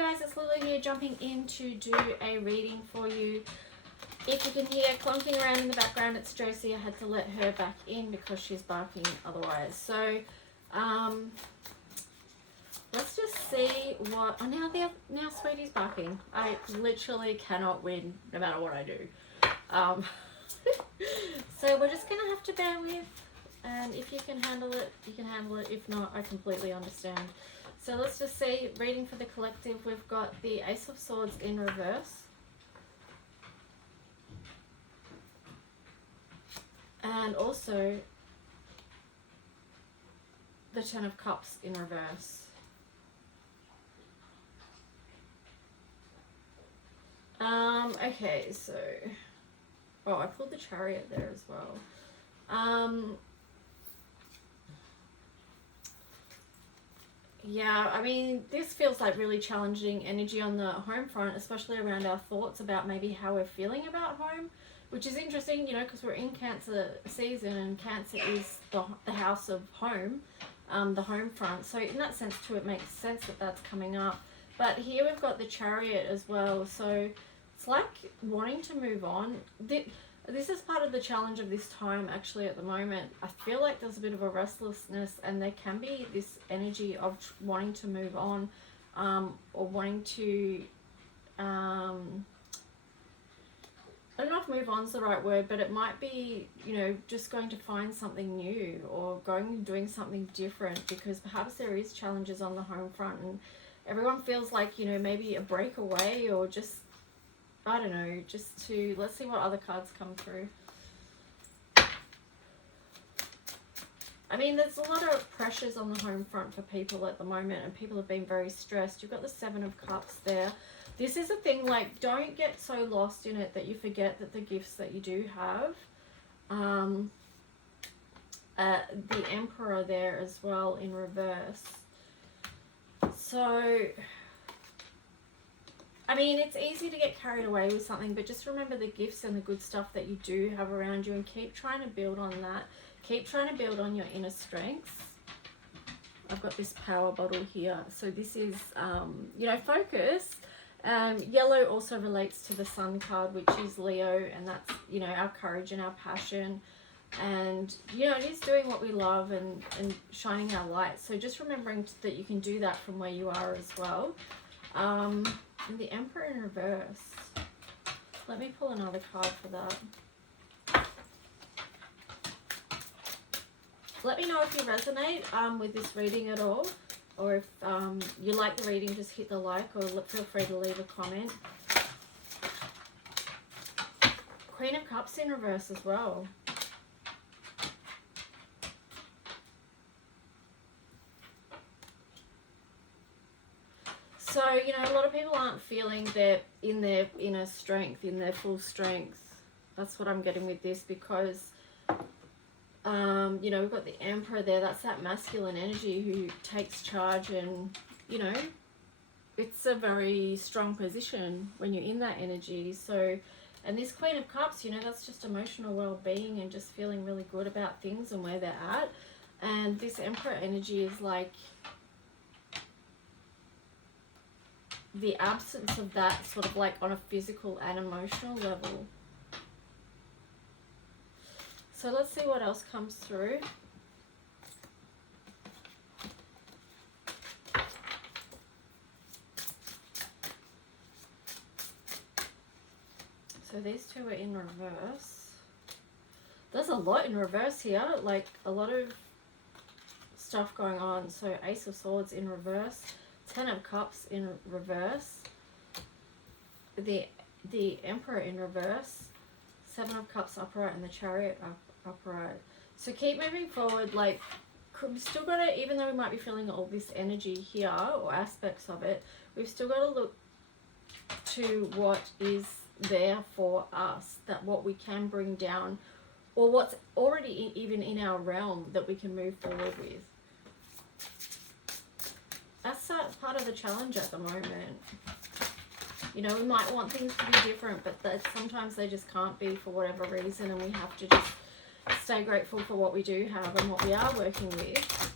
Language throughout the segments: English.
guys, it's Lulu here, jumping in to do a reading for you. If you can hear clunking around in the background, it's Josie. I had to let her back in because she's barking otherwise. So, let's just see what... Oh, now Sweetie's barking. I literally cannot win no matter what I do. So we're just going to have to bear with. And if you can handle it, you can handle it. If not, I completely understand. So let's just see, reading for the collective, we've got the Ace of Swords in reverse. And also the Ten of Cups in reverse. Okay, so... Oh, I pulled the Chariot there as well. Yeah, I mean, this feels like really challenging energy on the home front, especially around our thoughts about maybe how we're feeling about home, which is interesting, you know, because we're in Cancer season and Cancer is the house of home, the home front. So in that sense too, it makes sense that that's coming up. But here we've got the Chariot as well. So it's like wanting to move on. This is part of the challenge of this time actually at the moment. I feel like there's a bit of a restlessness, and there can be this energy of wanting to move on, or wanting to, I don't know if move on is the right word, but it might be, you know, just going to find something new or going and doing something different, because perhaps there is challenges on the home front and everyone feels like, you know, maybe a breakaway or just, I don't know, just to, let's see what other cards come through. I mean, there's a lot of pressures on the home front for people at the moment, and people have been very stressed. You've got the Seven of Cups there. This is a thing, like, don't get so lost in it that you forget that the gifts that you do have. The Emperor there as well in reverse. So... I mean, it's easy to get carried away with something, but just remember the gifts and the good stuff that you do have around you and keep trying to build on that. Keep trying to build on your inner strengths. I've got this power bottle here. So this is, you know, focus. Yellow also relates to the Sun card, which is Leo, and that's, you know, our courage and our passion. And, you know, it is doing what we love and shining our light. So just remembering that you can do that from where you are as well. And the Emperor in reverse. Let me pull another card for that. Let me know if you resonate with this reading at all, or if you like the reading, just hit the like, or feel free to leave a comment. Queen of Cups in reverse as well. So, you know, a lot of people aren't feeling their inner strength, in their full strength. That's what I'm getting with this, because, you know, we've got the Emperor there. That's that masculine energy who takes charge, and, you know, it's a very strong position when you're in that energy. So, and this Queen of Cups, you know, that's just emotional well-being and just feeling really good about things and where they're at. And this Emperor energy is like... the absence of that, sort of like on a physical and emotional level. So let's see what else comes through. So these two are in reverse. There's a lot in reverse here, like a lot of stuff going on. So Ace of Swords in reverse. Ten of Cups in reverse, the Emperor in reverse, Seven of Cups upright, and the Chariot upright. So keep moving forward. Like, we've still got to, even though we might be feeling all this energy here, or aspects of it, we've still got to look to what is there for us, that what we can bring down, or what's already even in our realm that we can move forward with. That's part of the challenge at the moment. You know, we might want things to be different, but sometimes they just can't be for whatever reason, and we have to just stay grateful for what we do have and what we are working with,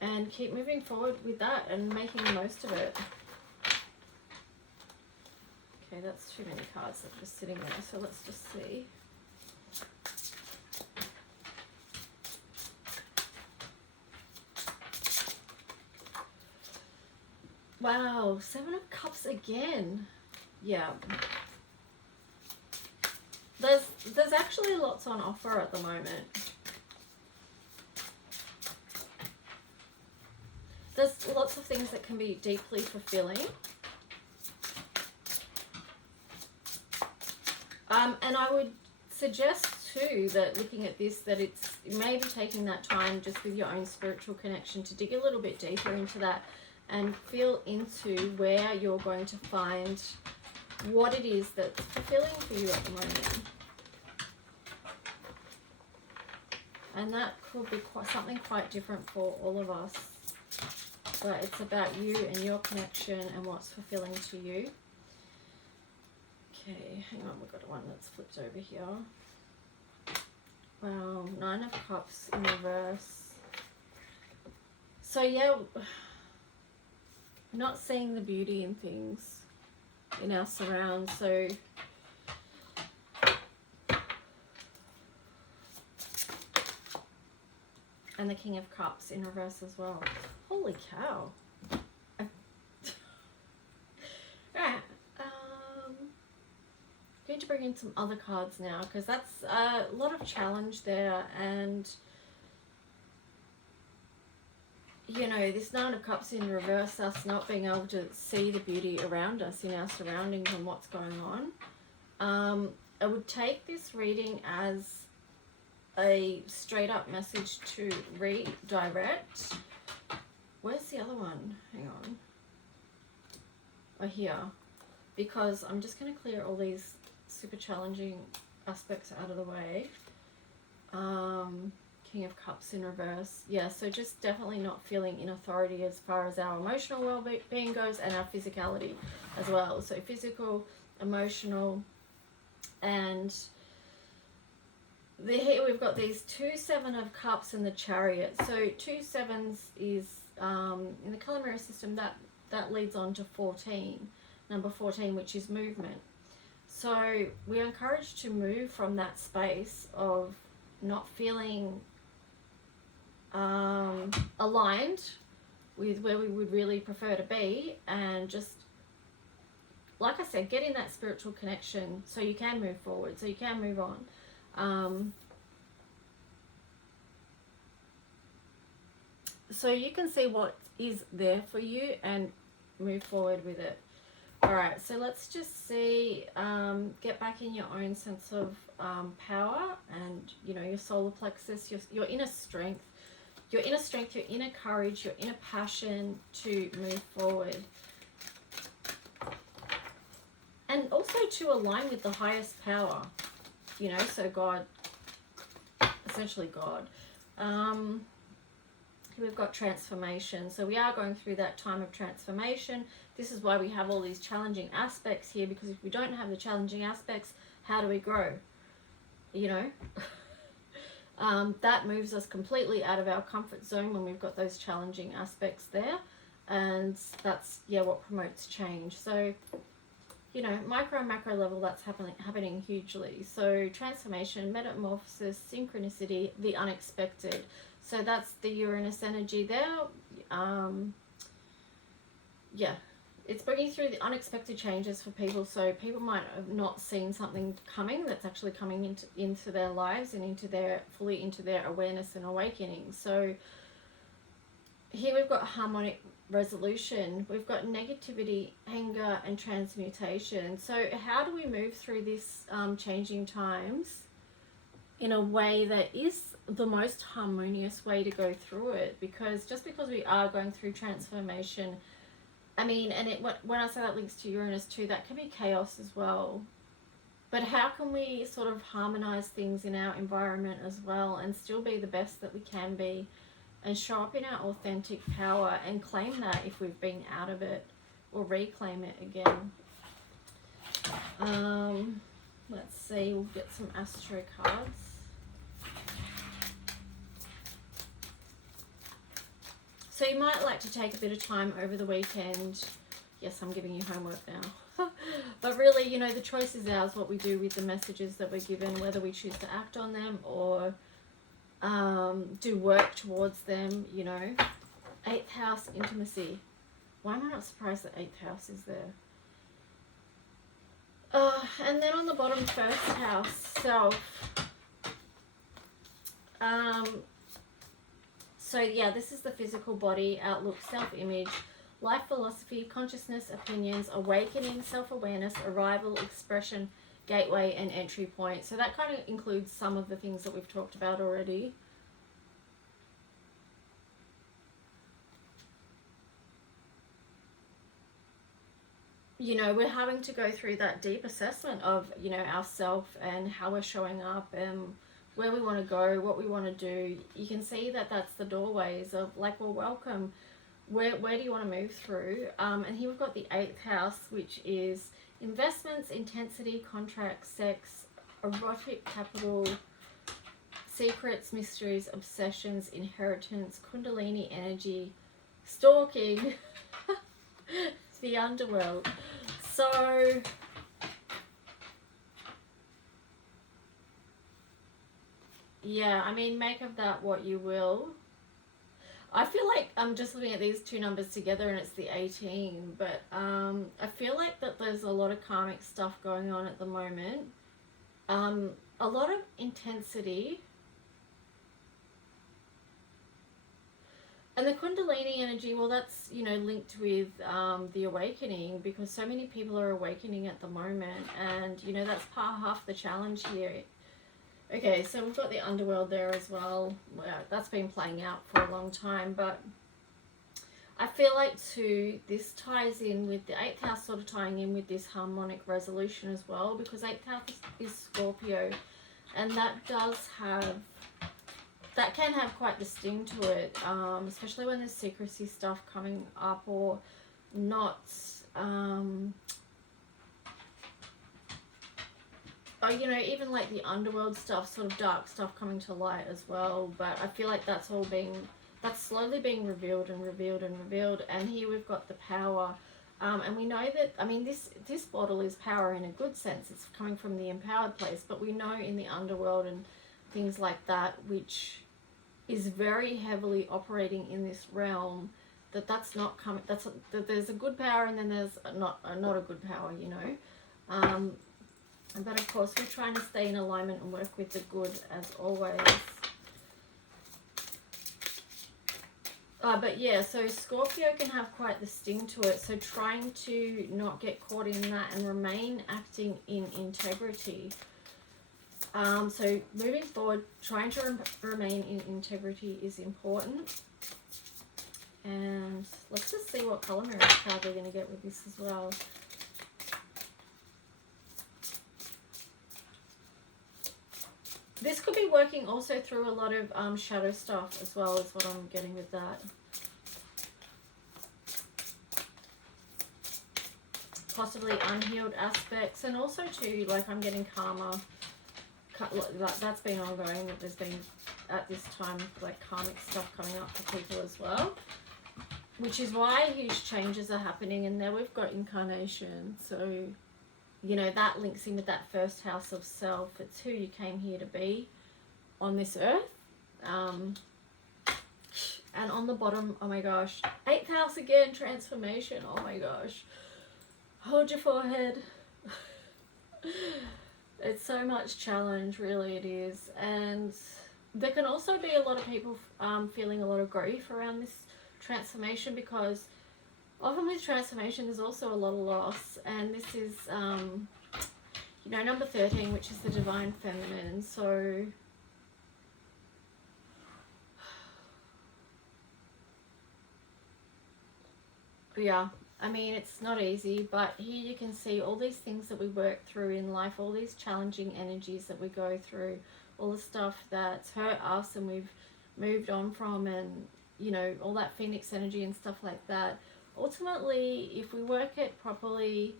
and keep moving forward with that and making the most of it. Okay, that's too many cards that are just sitting there, so let's just see. Wow, 7 of Cups again. Yeah. There's actually lots on offer at the moment. There's lots of things that can be deeply fulfilling. And I would suggest too that looking at this, that it's maybe taking that time just with your own spiritual connection to dig a little bit deeper into that and feel into where you're going to find what it is that's fulfilling for you at the moment. And that could be something quite different for all of us. But it's about you and your connection and what's fulfilling to you. Okay, hang on, we've got one that's flipped over here. Wow, 9 of Cups in reverse. So yeah, not seeing the beauty in things, in our surrounds. So and the King of Cups in reverse as well. Holy cow. Right. Going to bring in some other cards now, because that's a lot of challenge there, and you know, this 9 of Cups in reverse, us not being able to see the beauty around us in our surroundings and what's going on. I would take this reading as a straight up message to redirect. Where's the other one? Hang on. Oh, here. Because I'm just going to clear all these super challenging aspects out of the way. King of Cups in reverse. Yeah, so just definitely not feeling in authority as far as our emotional well-being goes, and our physicality as well. So physical, emotional, and here we've got these 2 7 of Cups and the Chariot. So 2 7s is in the color mirror system, that leads on to 14, number 14, which is movement. So we're encouraged to move from that space of not feeling aligned with where we would really prefer to be, and just, like I said, get in that spiritual connection so you can move forward, so you can move on. So you can see what is there for you and move forward with it. Alright, so let's just see, get back in your own sense of power and, you know, your solar plexus, your inner strength, your inner courage, your inner passion to move forward. And also to align with the highest power, you know, so God, essentially God. We've got transformation. So we are going through that time of transformation. This is why we have all these challenging aspects here, because if we don't have the challenging aspects, how do we grow? You know, that moves us completely out of our comfort zone when we've got those challenging aspects there. And that's, yeah, what promotes change. So, you know, micro and macro level, that's happening hugely. So transformation, metamorphosis, synchronicity, the unexpected. So that's the Uranus energy there. Yeah, it's bringing through the unexpected changes for people. So people might have not seen something coming that's actually coming into their lives and fully into their awareness and awakening. So here we've got harmonic resolution. We've got negativity, anger, and transmutation. So how do we move through this changing times in a way that is the most harmonious way to go through it? Because just because we are going through transformation, I mean, and when I say that links to Uranus too, that can be chaos as well. But how can we sort of harmonize things in our environment as well and still be the best that we can be and show up in our authentic power and claim that if we've been out of it, or reclaim it again? Let's see, we'll get some astro cards. So you might like to take a bit of time over the weekend, Yes, I'm giving you homework now. But really, you know, the choice is ours, what we do with the messages that we're given, whether we choose to act on them or do work towards them, you know. 8th house, intimacy. Why am I not surprised that 8th house is there? And then on the bottom, 1st house, self. So yeah, this is the physical body, outlook, self-image, life philosophy, consciousness, opinions, awakening, self-awareness, arrival, expression, gateway, and entry point. So that kind of includes some of the things that we've talked about already. You know, we're having to go through that deep assessment of, you know, ourself and how we're showing up and where we want to go, what we want to do. You can see that that's the doorways of like, well, welcome. Where do you want to move through? And here we've got the 8th house, which is investments, intensity, contracts, sex, erotic capital, secrets, mysteries, obsessions, inheritance, kundalini energy, stalking, the underworld. So yeah, I mean, make of that what you will. I feel like I'm just looking at these two numbers together and it's the 18, but I feel like that there's a lot of karmic stuff going on at the moment. A lot of intensity. And the kundalini energy, well, that's, you know, linked with the awakening, because so many people are awakening at the moment, and, you know, that's half the challenge here. Okay, so we've got the underworld there as well. Well, that's been playing out for a long time, but I feel like too, this ties in with the 8th house, sort of tying in with this harmonic resolution as well, because 8th house is Scorpio, and that does have, that can have quite the sting to it, especially when there's secrecy stuff coming up, or not, or, you know, even like the underworld stuff, sort of dark stuff coming to light as well. But I feel like that's all being, that's slowly being revealed and revealed and revealed. And here we've got the power. And we know that, I mean, this bottle is power in a good sense. It's coming from the empowered place. But we know in the underworld and things like that, which is very heavily operating in this realm, that's not coming, that there's a good power and then there's not a good power, you know. But of course, we're trying to stay in alignment and work with the good as always. But yeah, so Scorpio can have quite the sting to it. So trying to not get caught in that and remain acting in integrity. So moving forward, trying to remain in integrity is important. And let's just see what color mirror card we're going to get with this as well. This could be working also through a lot of shadow stuff as well, is what I'm getting with that. Possibly unhealed aspects, and also too, like I'm getting karma. That's been ongoing, that there's been at this time like karmic stuff coming up for people as well. Which is why huge changes are happening, and there we've got incarnation. So, you know, that links in with that 1st house of self. It's who you came here to be on this earth. And on the bottom, oh my gosh, 8th house again, transformation. Oh my gosh. Hold your forehead. It's so much challenge, really it is. And there can also be a lot of people feeling a lot of grief around this transformation, because often with transformation there's also a lot of loss, and this is you know, number 13, which is the divine feminine. So yeah, I mean, it's not easy, but here you can see all these things that we work through in life, all these challenging energies that we go through, all the stuff that's hurt us and we've moved on from, and, you know, all that phoenix energy and stuff like that. Ultimately, if we work it properly,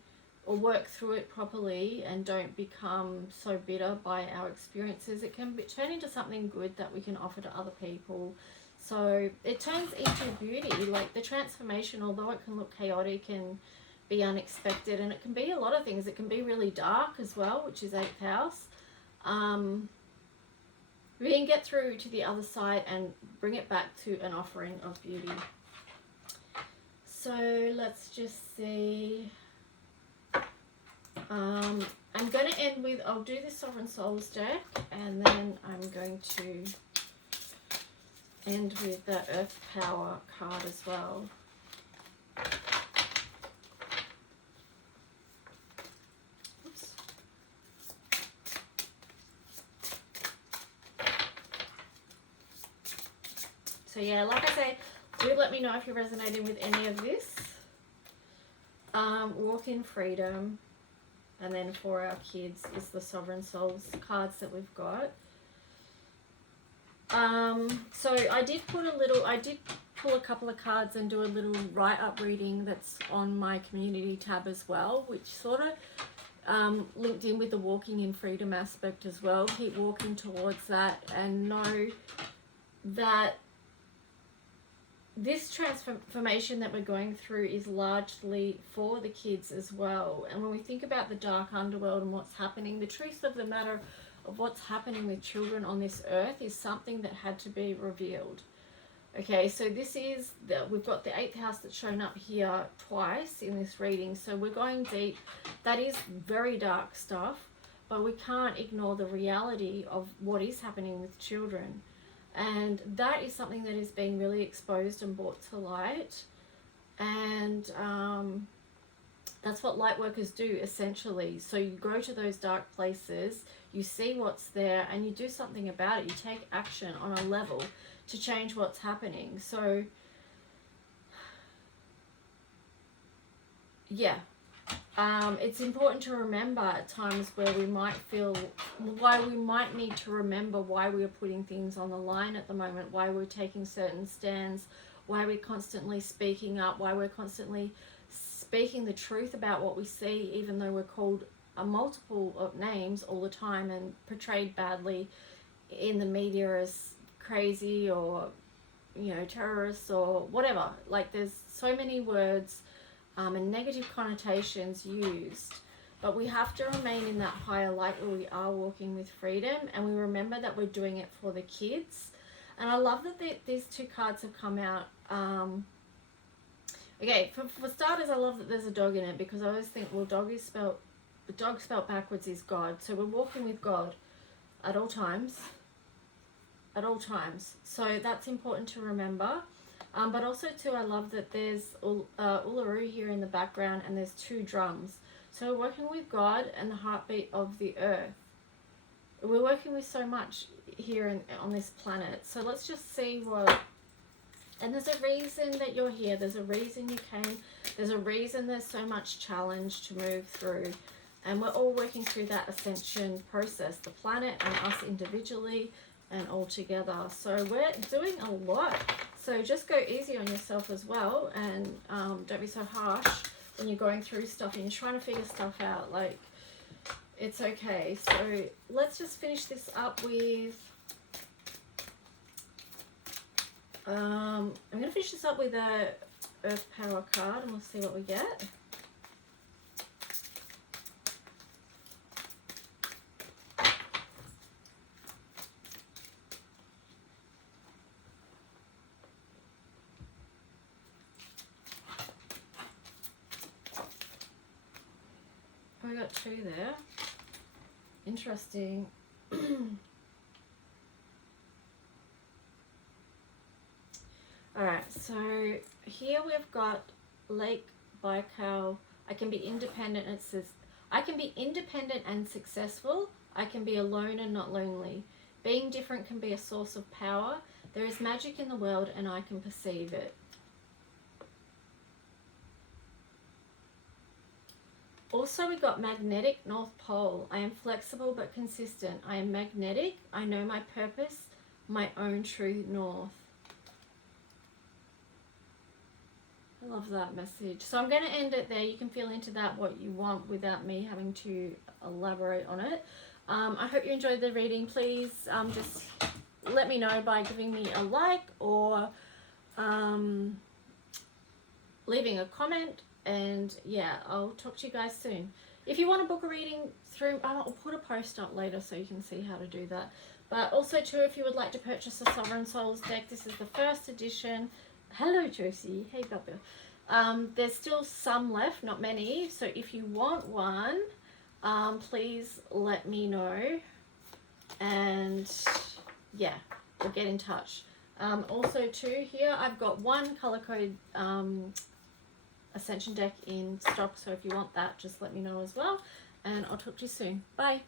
or work through it properly, and don't become so bitter by our experiences, it can turn into something good that we can offer to other people. So it turns into beauty. Like the transformation, although it can look chaotic and be unexpected, and it can be a lot of things. It can be really dark as well, which is 8th house. We can get through to the other side and bring it back to an offering of beauty. So let's just see. I'm going to end with, I'll do the Sovereign Souls deck, and then I'm going to end with the Earth Power card as well. Oops. So yeah, like I say, do let me know if you're resonating with any of this. Walk in freedom. And then for our kids is the Sovereign Souls cards that we've got. So I did pull a couple of cards and do a little write-up reading that's on my community tab as well, which sort of linked in with the walking in freedom aspect as well. Keep walking towards that and know that this transformation that we're going through is largely for the kids as well. And when we think about the dark underworld and what's happening, the truth of the matter of what's happening with children on this earth is something that had to be revealed. Okay, so this is, we've got the 8th house that's shown up here twice in this reading. So we're going deep. That is very dark stuff, but we can't ignore the reality of what is happening with children. And that is something that is being really exposed and brought to light. And that's what light workers do, essentially. So you go to those dark places, you see what's there, and you do something about it. You take action on a level to change what's happening. So, yeah. It's important to remember at times where we might feel, why we might need to remember why we are putting things on the line at the moment, why we're taking certain stands, why we're constantly speaking up, why we're constantly speaking the truth about what we see, even though we're called a multiple of names all the time and portrayed badly in the media as crazy or, you know, terrorists or whatever. Like, there's so many words and negative connotations used, but we have to remain in that higher light where we are walking with freedom, and we remember that we're doing it for the kids. And I love that these two cards have come out. Okay, for starters, I love that there's a dog in it, because I always think, well, dog spelled backwards is God, so we're walking with God at all times. So that's important to remember. But also too, I love that there's Uluru here in the background, and there's 2 drums. So we're working with God and the heartbeat of the earth. We're working with so much here on this planet. So let's just see what... And there's a reason that you're here. There's a reason you came. There's a reason there's so much challenge to move through. And we're all working through that ascension process. The planet and us individually and all together. So we're doing a lot. So just go easy on yourself as well, and don't be so harsh when you're going through stuff and you're trying to figure stuff out. Like, it's okay. So let's just finish this up with... I'm going to finish this up with a Earth Power card, and we'll see what we get. We got 2 there. Interesting. Alright, so here we've got Lake Baikal. I can be independent, and it says, I can be independent and successful. I can be alone and not lonely. Being different can be a source of power. There is magic in the world, and I can perceive it. Also, we got magnetic North Pole. I am flexible but consistent. I am magnetic. I know my purpose, my own true north. I love that message. So I'm going to end it there. You can feel into that what you want without me having to elaborate on it. I hope you enjoyed the reading. Please just let me know by giving me a like or leaving a comment. And yeah, I'll talk to you guys soon. If you want to book a reading through, I'll put a post up later so you can see how to do that. But also too, if you would like to purchase a Sovereign Souls deck, this is the first edition. Hello Josie, hey Bubba. There's still some left, not many, so if you want one, please let me know, and yeah, we'll get in touch. Also too, here I've got one color code Ascension deck in stock, so if you want that, just let me know as well, and I'll talk to you soon. Bye.